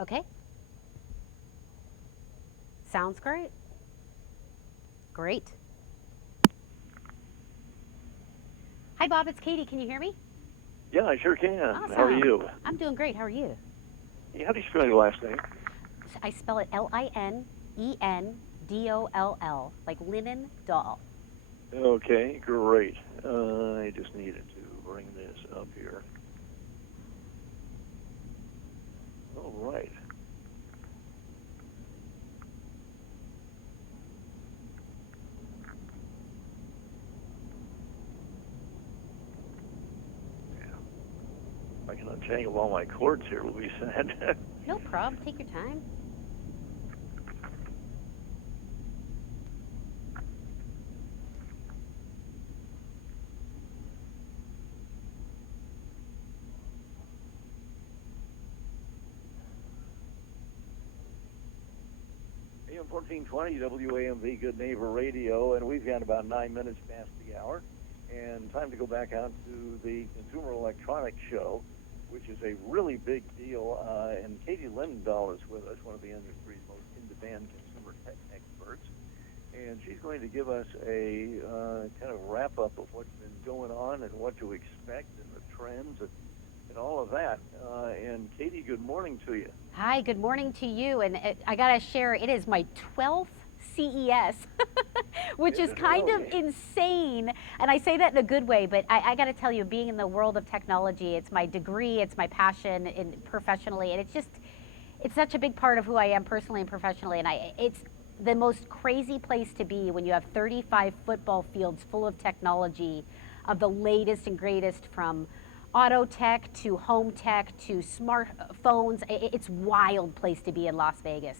Okay. Sounds great. Great. Hi, Bob. It's Katie. Can you hear me? Yeah, I sure can. Awesome. How are you? I'm doing great. How are you? Hey, how do you spell your last name? I spell it Linendoll, like linen doll. Okay, great. I just needed to bring this up here. All right. If I can untangle all my cords here, will be sad. No problem. Take your time. AM 1420 WAMV Good Neighbor Radio, and we've got about 9 minutes past the hour, and time to go back out to the Consumer Electronics Show, which is a really big deal. And Katie Linendoll is with us, one of the industry's most in-demand consumer tech experts, and she's going to give us a kind of wrap-up of what's been going on and what to expect and the trends and all of that. And Katie, good morning to you. Hi, good morning to you. And I got to share, it is my 12th CES, which is kind of insane. And I say that in a good way, but I got to tell you, being in the world of technology, it's my degree, it's my passion professionally, and it's such a big part of who I am personally and professionally. And it's the most crazy place to be when you have 35 football fields full of technology of the latest and greatest, from auto tech to home tech to smartphones. It's a wild place to be in Las Vegas.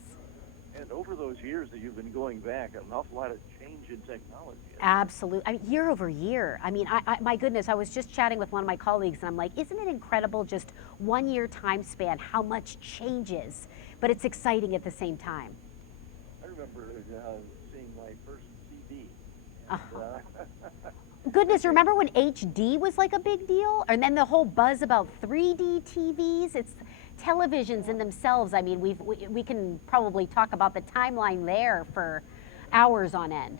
And over those years that you've been going back, an awful lot of change in technology. Absolutely. I mean, year over year. I mean, my goodness, I was just chatting with one of my colleagues, and I'm like, isn't it incredible, just 1 year time span, how much changes? But it's exciting at the same time. I remember seeing my first CD. Goodness, remember when HD was like a big deal? And then the whole buzz about 3D TVs? It's televisions in themselves. I mean, we can probably talk about the timeline there for hours on end.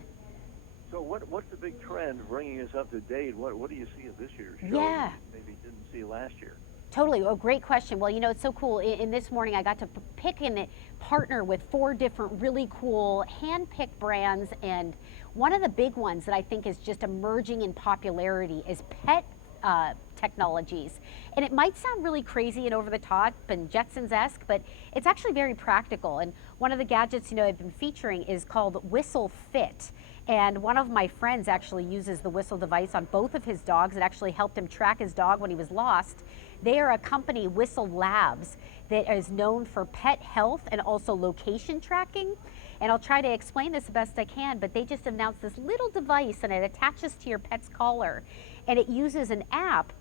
So what's the big trend bringing us up to date? What do you see at this year's show? Yeah. Maybe didn't see last year. Totally. Oh, great question. Well, you know, it's so cool. In this morning, I got to pick and partner with 4 different really cool hand-picked brands. And one of the big ones that I think is just emerging in popularity is pet technologies. And it might sound really crazy and over the top and Jetsons-esque, but it's actually very practical. And one of the gadgets, you know, I've been featuring is called Whistle Fit. And one of my friends actually uses the Whistle device on both of his dogs. It actually helped him track his dog when he was lost. They are a company, Whistle Labs, that is known for pet health and also location tracking. And I'll try to explain this the best I can, but they just announced this little device, and it attaches to your pet's collar, and it uses an app.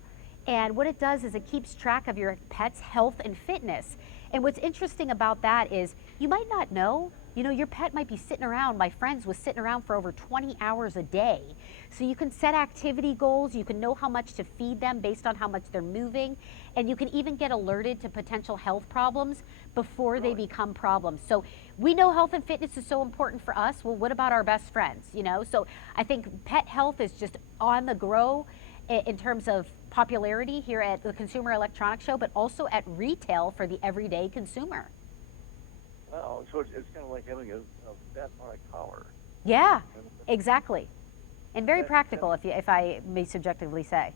And what it does is it keeps track of your pet's health and fitness. And what's interesting about that is you might not know, you know, your pet might be sitting around. My friend's was sitting around for over 20 hours a day. So you can set activity goals, you can know how much to feed them based on how much they're moving, and you can even get alerted to potential health problems before they become problems. So we know health and fitness is so important for us. Well, what about our best friends, you know? So I think pet health is just on the grow in terms of popularity here at the Consumer Electronics Show, but also at retail for the everyday consumer. Wow, so it's kind of like having a vet on a collar. Yeah, exactly. And very practical, if I may subjectively say.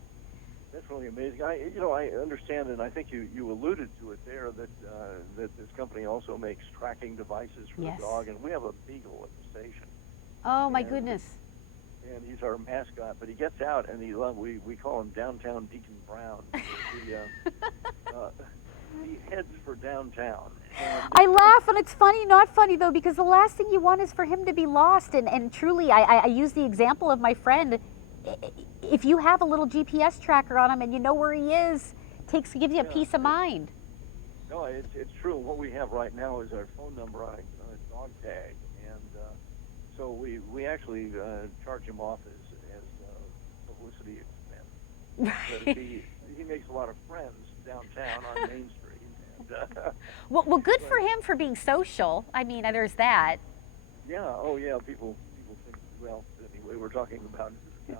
That's really amazing. I understand, and I think you alluded to it there, that this company also makes tracking devices for the dog, and we have a beagle at the station. Oh my goodness. And he's our mascot, but he gets out, and we call him Downtown Deacon Brown. He heads for downtown. I laugh, and it's funny, not funny though, because the last thing you want is for him to be lost. And truly, I use the example of my friend. If you have a little GPS tracker on him and you know where he is, gives you a peace of mind. No, it's true. What we have right now is our phone number on a dog tag, and so we actually charge him off as publicity expense. Right. He makes a lot of friends downtown on Main Street. Well, good for him for being social. I mean, there's that. Yeah. Oh, yeah. People think. Well, anyway, we're talking about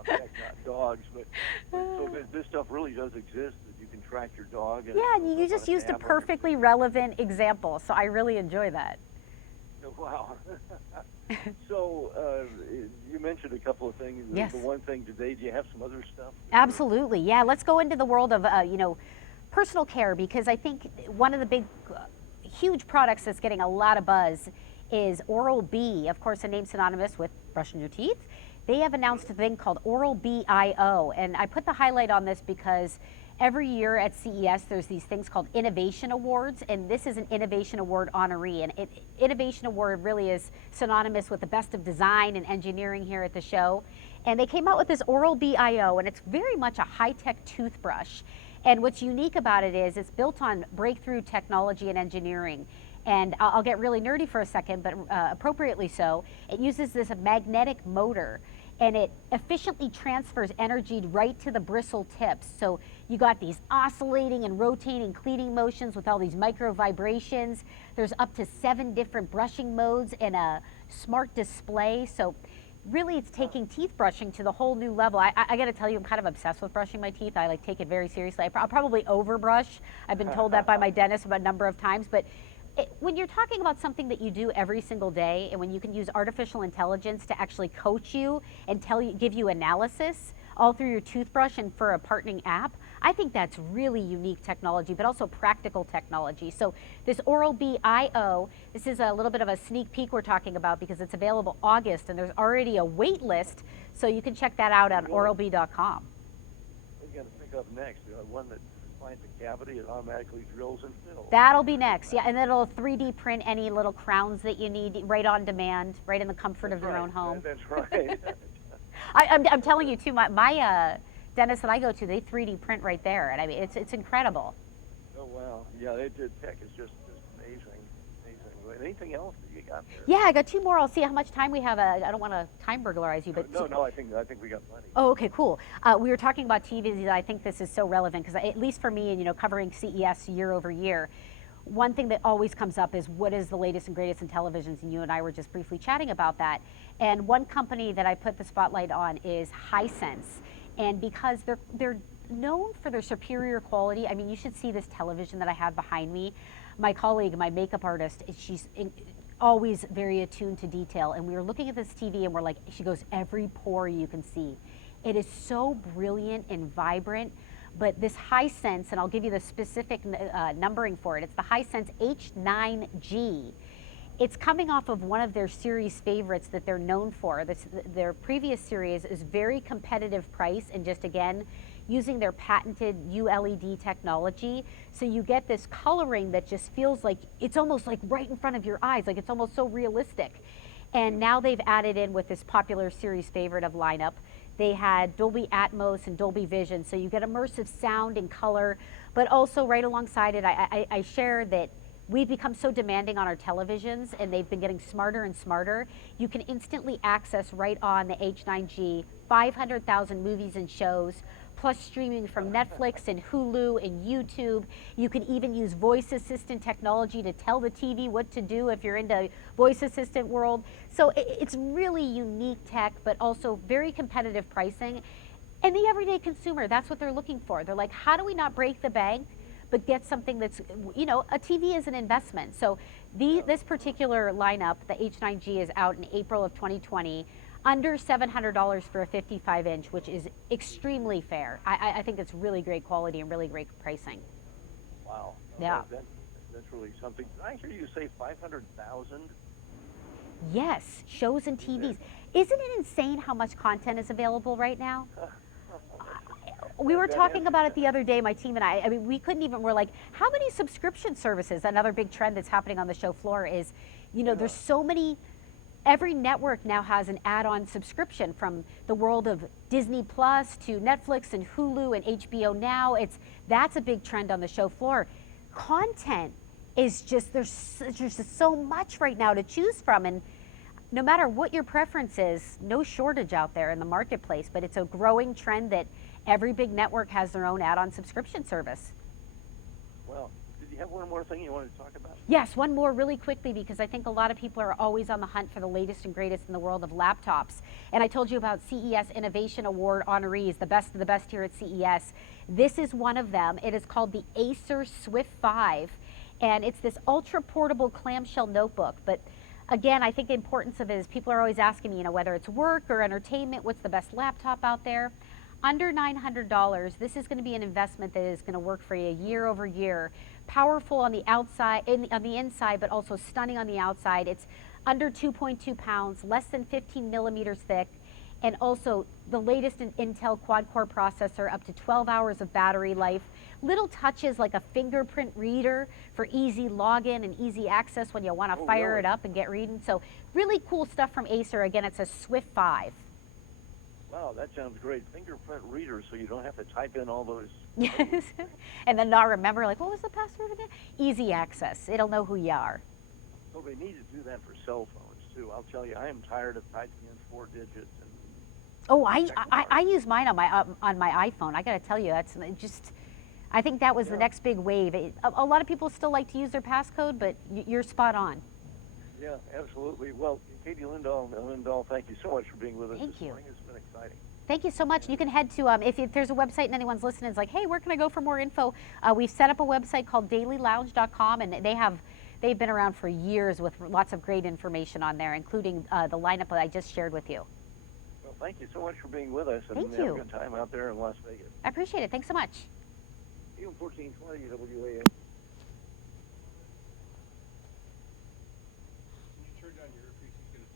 tech, not dogs, but so this stuff really does exist. That you can track your dog. And Yeah, you just used a perfectly relevant example, so I really enjoy that. Wow. So you mentioned a couple of things. Yes. The one thing today. Do you have some other stuff? Absolutely. Yeah. Let's go into the world of personal care, because I think one of the big, huge products that's getting a lot of buzz is OralB. Of course, a name synonymous with brushing your teeth. They have announced a thing called OralB IO, and I put the highlight on this because every year at CES there's these things called Innovation Awards, and this is an Innovation Award honoree. And Innovation Award really is synonymous with the best of design and engineering here at the show. And they came out with this OralB IO, and it's very much a high-tech toothbrush. And what's unique about it is it's built on breakthrough technology and engineering. And I'll get really nerdy for a second, but appropriately so. It uses this magnetic motor, and it efficiently transfers energy right to the bristle tips. So you got these oscillating and rotating cleaning motions with all these micro vibrations. There's up to 7 different brushing modes and a smart display. So really it's taking teeth brushing to the whole new level. I got to tell you, I'm kind of obsessed with brushing my teeth. I take it very seriously. I'll probably overbrush. I've been told that by my dentist a number of times, but when you're talking about something that you do every single day, and when you can use artificial intelligence to actually coach you and give you analysis all through your toothbrush and for a partnering app, I think that's really unique technology, but also practical technology. So this OralB IO, this is a little bit of a sneak peek we're talking about because it's available August, and there's already a wait list, so you can check that out on oralb.com. We're going to pick up next one that finds a cavity, it automatically drills and fills. That'll be next, yeah, and it'll 3D print any little crowns that you need right on demand, right in the comfort of your own home. That's right. I'm telling you too, my dentist that I go to, they 3D print right there, and I mean it's incredible. Oh wow, yeah, tech is just amazing. Anything else that you got there? Yeah, I got 2 more. I'll see how much time we have. I don't want to time burglarize you, but no, I think we got plenty. Oh, okay, cool. We were talking about TVs. I think this is so relevant because at least for me, and covering CES year over year, one thing that always comes up is what is the latest and greatest in televisions, and you and I were just briefly chatting about that. And one company that I put the spotlight on is Hisense, and because they're known for their superior quality. I mean, you should see this television that I have behind me. My colleague, my makeup artist, she's always very attuned to detail, and we were looking at this TV and we're like, she goes, every pore you can see. It is so brilliant and vibrant. But this Hisense, and I'll give you the specific numbering for it, it's the Hisense H9G. It's coming off of one of their series favorites that they're known for. Their previous series is very competitive price, and just again, using their patented ULED technology. So you get this coloring that just feels like it's almost like right in front of your eyes, like it's almost so realistic. And now they've added in with this popular series favorite of lineup, they had Dolby Atmos and Dolby Vision, so you get immersive sound and color, but also right alongside it, I share that we've become so demanding on our televisions, and they've been getting smarter and smarter. You can instantly access right on the H9G 500,000 movies and shows, plus streaming from Netflix and Hulu and YouTube. You can even use voice assistant technology to tell the TV what to do if you're into voice assistant world. So it's really unique tech, but also very competitive pricing. And the everyday consumer, that's what they're looking for. They're like, how do we not break the bank, but get something that's, a TV is an investment. So this particular lineup, the H9G, is out in April of 2020. Under $700 for a 55-inch, which is extremely fair. I think it's really great quality and really great pricing. Wow. Yeah. That's really something. Did I hear you say 500,000? Yes, shows and TVs. Isn't it insane how much content is available right now? We were talking about it the other day, my team and I. I mean, we couldn't even, we're like, how many subscription services? Another big trend that's happening on the show floor is, there's so many. Every network now has an add-on subscription, from the world of Disney Plus to Netflix and Hulu and HBO Now. That's a big trend on the show floor. Content is there's just so much right now to choose from, and no matter what your preference is, no shortage out there in the marketplace, but it's a growing trend that every big network has their own add-on subscription service. Well, did you have one more thing you wanted to talk about? Yes, one more really quickly, because I think a lot of people are always on the hunt for the latest and greatest in the world of laptops. And I told you about CES Innovation Award honorees, the best of the best here at CES. This is one of them. It is called the Acer Swift 5, and it's this ultra portable clamshell notebook. But again, I think the importance of it is people are always asking me, whether it's work or entertainment, what's the best laptop out there? Under $900, this is going to be an investment that is going to work for you year over year. Powerful on the outside, on the inside, but also stunning on the outside. It's under 2.2 pounds, less than 15 millimeters thick, and also the latest in Intel quad-core processor, up to 12 hours of battery life. Little touches like a fingerprint reader for easy login and easy access when you want to fire it up and get reading. So really cool stuff from Acer. Again, it's a Swift 5. Wow, that sounds great. Fingerprint reader, so you don't have to type in all those. Yes, and then not remember, like, what was the password again? Easy access. It'll know who you are. So they need to do that for cell phones, too. I'll tell you, I am tired of typing in 4 digits. And oh, I use mine on my iPhone. I got to tell you, that's just, I think that was the next big wave. A lot of people still like to use their passcode, but you're spot on. Yeah, absolutely. Well, Katie Linendoll, thank you so much for being with us Thank this you. morning. It's been exciting. Thank you so much. You can head to, if there's a website and anyone's listening, it's like, hey, where can I go for more info? We've set up a website called dailylounge.com, and they've been around for years with lots of great information on there, including the lineup that I just shared with you. Well, thank you so much for being with us, and Thank have you. a good time out there in Las Vegas. I appreciate it. Thanks so much. AM 1420 WAMV.